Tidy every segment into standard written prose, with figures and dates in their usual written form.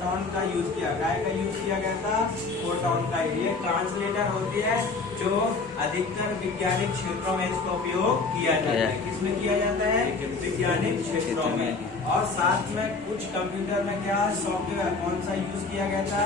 Photon का use किया, काय का यूज किया गया था, फोटोन का। ये ट्रांसलेटर होती है जो अधिकतर वैज्ञानिक क्षेत्रों में इसका उपयोग किया जाता है। किसमें किया जाता है? वैज्ञानिक क्षेत्रों में। और साथ में कुछ कंप्यूटर में क्या सॉफ्टवेयर कौन सा यूज किया गया था,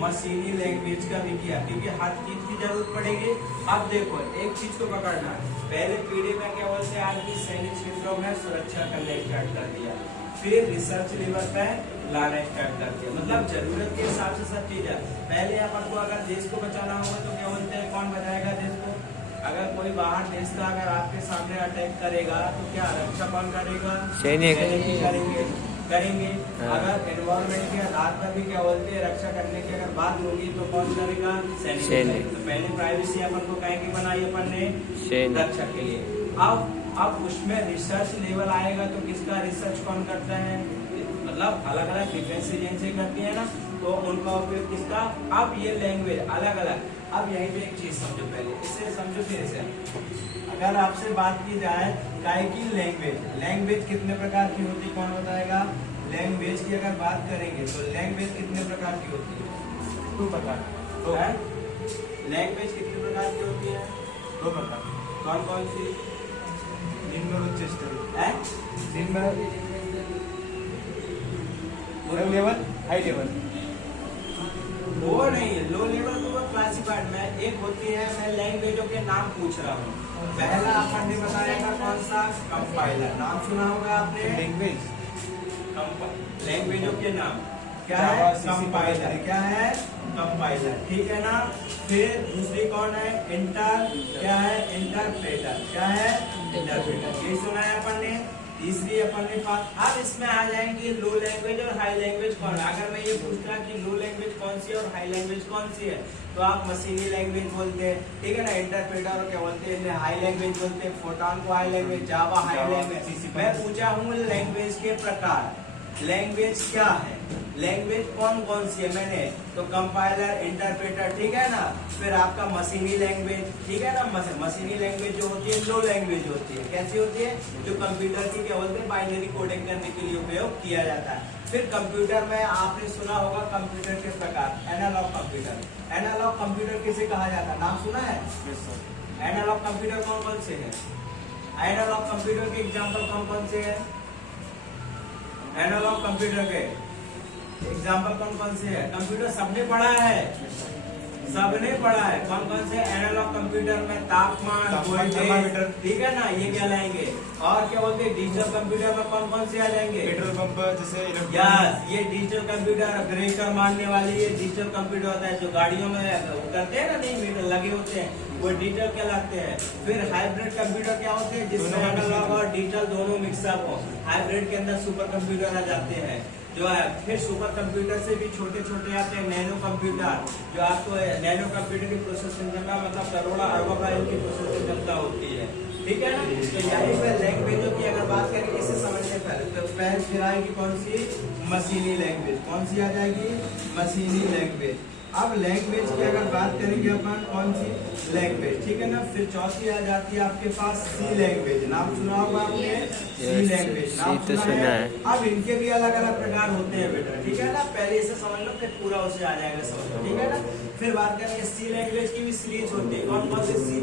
मशीनी लैंग्वेज का भी किया, क्योंकि हर चीज की जरूरत पड़ेगी। अब देखो एक चीज को पकड़ना, पहले पीढ़ी में क्या बोलते हैं, आज भी सैन्य क्षेत्रों में सुरक्षा करने स्टार्ट कर दिया, फिर रिसर्च लेवल पे लाना स्टार्ट कर दिया। मतलब जरूरत के हिसाब से सब चीज है। पहले अपन को अगर देश को बचाना होगा तो क्या बोलते हैं, कौन बचाएगा देश को? अगर कोई बाहर देश का अगर आपके सामने अटैक करेगा तो क्या रक्षा कौन करेगा? सैनिक करेंगे। अगर एनवायरमेंट के आधार पर भी क्या बोलते हैं, रक्षा करने की अगर बात होगी तो कौन करेगा? सैनिक। तो पहले प्राइवेसी अपन को कहीं की बनाई अपन ने, रक्षा के लिए। अब उसमें रिसर्च लेवल आएगा तो किसका रिसर्च कौन करता है? मतलब अलग अलग डिफेंस एजेंसी करती है ना, तो उनका उपयोग किसका? अब ये लैंग्वेज अलग अलग। अब यही पे एक चीज समझो, पहले इससे समझो फिर इसे। अगर आपसे बात की जाए काय की लैंग्वेज कितने प्रकार की होती है, कौन बताएगा? लैंग्वेज की अगर बात करेंगे तो लैंग्वेज कितने प्रकार की होती है? 2 प्रकार। तो है लैंग्वेज कितने प्रकार की होती है? 2 प्रकार। कौन कौन सी? निम्न और उच्च स्तरीय है। निम्न लेवल, हाई लेवल। वो नहीं है, लो लेवल तो वो क्लासिफाइड में एक होती है। मैं लैंग्वेजों के नाम पूछ रहा हूँ। पहला अपन ने बताया था कौन सा? कंपाइलर। नाम सुना होगा आपने? लैंग्वेजों के नाम क्या है? कंपाइलर। क्या है? कंपाइलर, ठीक है ना। फिर दूसरी कौन है? क्या है? इंटरप्रेटर। क्या है? इंटरप्रेटर, ये सुना है अपन ने। तीसरी अपन ने बात, अब इसमें आ जाएंगे लो लैंग्वेज और हाई लैंग्वेज कौन। अगर मैं ये पूछता कि लो लैंग्वेज कौन सी है और हाई लैंग्वेज कौन सी है, तो आप मशीनी लैंग्वेज बोलते हैं, ठीक है ना। इंटरप्रेटर क्या बोलते हैं? हाई लैंग्वेज बोलते हैं। फोटोन को हाई लैंग्वेज, जावा हाई लैंग्वेज। मैं पूछा हूँ लैंग्वेज के प्रकार, लैंग्वेज क्या है, लैंग्वेज कौन कौन सी है मैंने, तो कंपाइलर, इंटरप्रेटर, ठीक है ना। फिर आपका मशीनी लैंग्वेज, ठीक है ना। मशीनी लैंग्वेज जो होती है लो लैंग्वेज होती है। कैसी होती है? जो कंप्यूटर की क्या बोलते हैं, बाइनरी कोडिंग करने के लिए उपयोग किया जाता है। फिर कंप्यूटर में आपने सुना होगा कंप्यूटर के प्रकार, एनालॉग कंप्यूटर। एनालॉग कंप्यूटर किसे कहा जाता है, नाम सुना है? एनालॉग कंप्यूटर कौन कौन से है? एनालॉग कंप्यूटर के एग्जाम्पल कौन कौन से है? एनालॉग कंप्यूटर के एग्जाम्पल कौन कौन से है? कंप्यूटर सबने पढ़ा है, सबने पढ़ा है। कौन कौन से? एनालॉग कंप्यूटर में तापमान, वोल्टेज, ठीक है ना, ये क्या लाएंगे। और क्या बोलते हैं डिजिटल कंप्यूटर में कौन कौन से आ जाएंगे? पेट्रोल पंप जैसे। यस, ये डिजिटल कंप्यूटर, ब्रेकर मारने वाले ये डिजिटल कंप्यूटर होता है, जो गाड़ियों में करते हैं ना, नहीं लगे होते हैं, वो डिजिटल कहलाते हैं। फिर हाइब्रिड कंप्यूटर क्या होते हैं, जिसमें एनालॉग और डिजिटल दोनों मिक्सअप हो। हाइब्रिड के अंदर सुपर कंप्यूटर आ जाते हैं जो है। फिर सुपर कंप्यूटर से भी छोटे छोटे आते हैं नैनो कंप्यूटर, जो आपको नैनो कंप्यूटर की प्रोसेसिंग क्षमता मतलब करोड़ों अरबों फाइल की प्रोसेसिंग क्षमता होती है, ठीक है ना। तो यही पे लैंग्वेजों की अगर बात करें इसे समझने पहले तो पहले फिर आएगी कौन सी? मशीनी लैंग्वेज। कौन सी आ जाएगी? मशीनी लैंग्वेज। अब लैंग्वेज की अगर बात करेंगे अपन, कौन सी? लैंग्वेज, ठीक है ना। फिर चौथी आ जाती है आपके पास सी लैंग्वेज। नाम सुना होगा आपने? सी लैंग्वेज नाम सुना है। अब इनके भी अलग अलग प्रकार होते हैं बेटा, ठीक है ना। पहले इसे समझ लो फिर पूरा उसे आ जाएगा समझ, ठीक है ना। फिर बात करेंगे सी लैंग्वेज की भी सीरीज होती है। कौन कौन सी? सी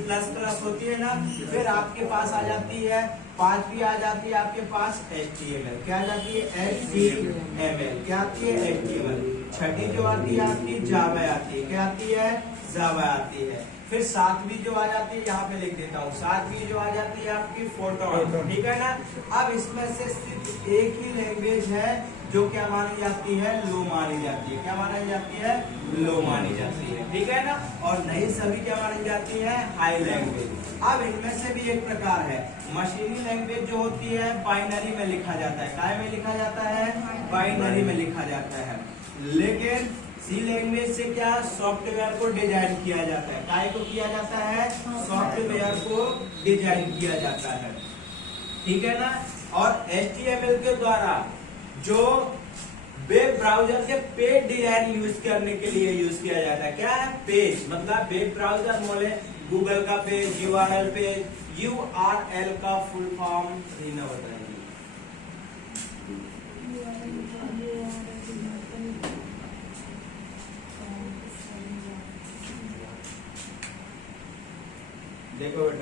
प्लस प्लस होती है ना। फिर आपके पास आ जाती है पांचवी आ जाती है आपके पास HTML। क्या आ जाती है? HTML। क्या आती है? HTML। छठी जो आती है आपकी जावा आती है। क्या आती है? जावा आती है। फिर सातवीं जो आ जाती है, यहाँ पे लिख देता हूँ, सातवीं जो आ जाती है आपकी फोटोन, ठीक है ना। अब इसमें से सिर्फ एक ही लैंग्वेज है जो क्या मानी जाती है? लो मानी जाती है। क्या मानी जाती है? लो मानी जाती है, ठीक है ना। और नहीं सभी क्या मानी जाती है? High language. अब इनमें से भी एक प्रकार है मशीनी लैंग्वेज जो होती है बाइनरी में लिखा जाता है। काय में लिखा जाता है? बाइनरी में लिखा जाता है। लेकिन सी लैंग्वेज से क्या? सॉफ्टवेयर को डिजाइन किया जाता है। काय को किया जाता है? सॉफ्टवेयर को डिजाइन किया जाता है, ठीक है ना। और HTML के द्वारा जो वेब ब्राउजर के पेज डिजाइन यूज करने के लिए यूज किया जाता है। क्या है? पेज मतलब वेब ब्राउजर बोले गूगल का पेज, URL पेज। URL का फुल फॉर्म रीना बताएंगे।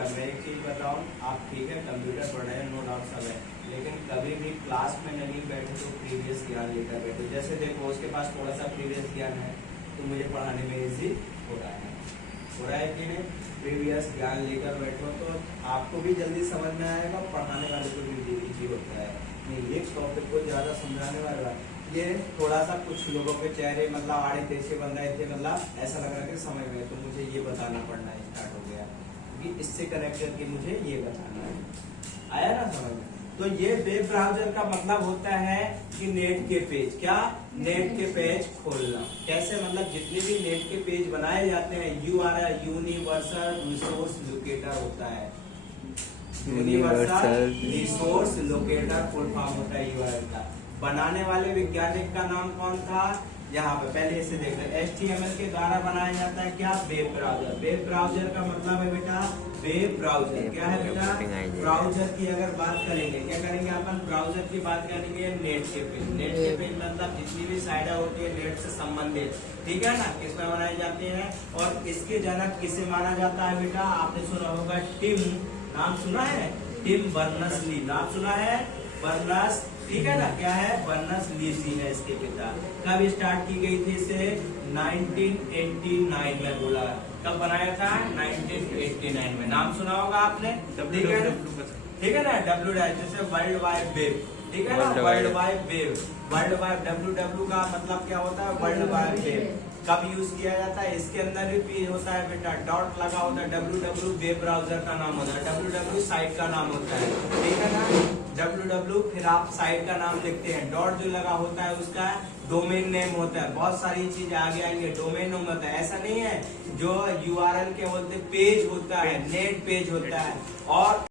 बेटा मैं एक चीज बताऊं, आप ठीक है कंप्यूटर पढ़ रहे हैं, नो डाउट सब है, लेकिन कभी भी क्लास में नहीं बैठे तो प्रीवियस ज्ञान लेकर बैठो। जैसे देखो उसके पास थोड़ा सा प्रीवियस ज्ञान है तो मुझे पढ़ाने में इजी हो रहा है कि नहीं। प्रीवियस ज्ञान लेकर बैठो तो आपको भी जल्दी समझ में आएगा, पढ़ाने वाले को भी इजी होता है। नहीं एक टॉपिक को ज्यादा समझाने वाला ये थोड़ा सा कुछ लोगों के चेहरे मतलब आड़े तेजे बन रहे थे, मतलब ऐसा लग रहा है कि समझ में, तो मुझे ये बताना पड़ना स्टार्ट हो गया क्योंकि इससे कनेक्ट करके मुझे ये बताना है। आया ना समझ में। तो ये वेब ब्राउजर का मतलब होता है कि नेट के पेज, क्या नेट के पेज खोलना। कैसे मतलब जितने भी नेट के पेज बनाए जाते हैं URL यूनिवर्सल रिसोर्स लोकेटर होता है। Universal resource locator full form होता है URL का। बनाने वाले वैज्ञानिक का नाम कौन था, यहाँ पे पहले इसे देख रहे हैं। HTML के द्वारा बनाया जाता है क्या, वेब ब्राउजर। वेब ब्राउजर का मतलब है बेटा वेब ब्राउजर क्या है बेटा, ब्राउजर की अगर बात करेंगे क्या करेंगे अपन, ब्राउजर की बात करेंगे नेट के पेज। नेट के पेज मतलब जितनी भी साइटें होती है नेट से संबंधित, ठीक है ना, किसमें बनाए जाते हैं। और इसके जनक किसे माना जाता है बेटा, आपने सुना होगा टिम, नाम सुना है, टिम बर्नर्स-ली, नाम सुना है बर्नर्स, ठीक है ना, क्या है बर्नर्स-ली है इसके पिता। कब स्टार्ट की गई थी इसे, 1989 में बोला। कब बनाया था, 1989 में। नाम सुना होगा आपने, ठीक है ना, डब्ल्यू जैसे वर्ल्ड वाइड वेब, ठीक है ना, world wide web. World wide WW का मतलब क्या होता है, वर्ल्ड वाइड वेब। कब यूज किया जाता है, इसके अंदर भी पी होता है बेटा, डॉट लगा होता है। WW वेब ब्राउजर का नाम होता है, WW साइट का नाम होता है, ठीक है ना। WW फिर आप साइट का नाम लिखते हैं, डॉट जो लगा होता है उसका डोमेन नेम होता है। बहुत सारी चीजें आगे आएंगे, डोमेन नेम होता है। ऐसा नहीं है जो URL के बोलते पेज होता है, नेट पेज होता है। और